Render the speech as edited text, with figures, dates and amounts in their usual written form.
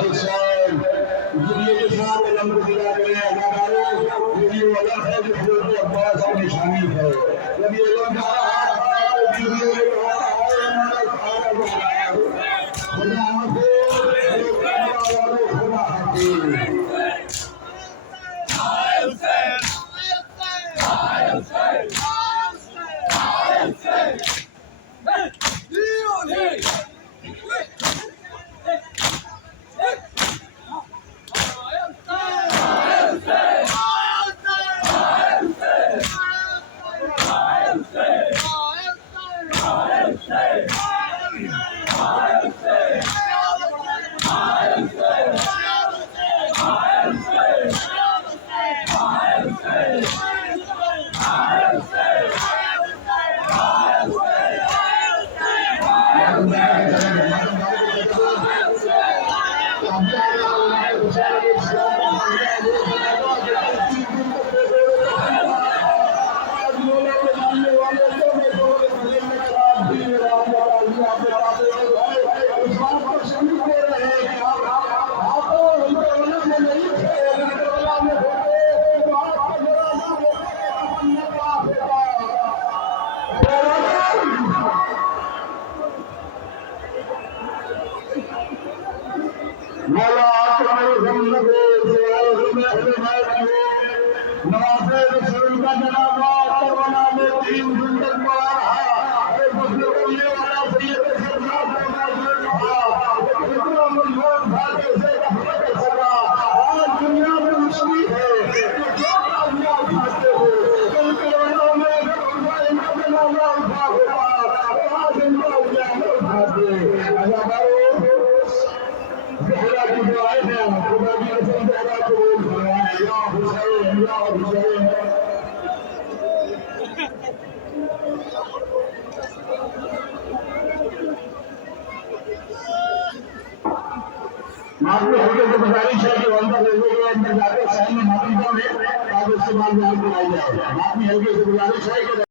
हुसैन दुनिया के साथ अलम को दिला करें अदाकारों यही वो अलम है जो हजरत अब्बास की निशानी है जब ये अलम जा रहा है वीडियो में रहा है हमारा सारा खुदा हाफिज़ खुदा हाफिज़ माफी हल्के से गुजारिश है कि अंदर लोगों के अंदर जाकर सहन में माफी दो है और उसके बाद आपको आई जाए माफी हल्के से गुजारिश है कि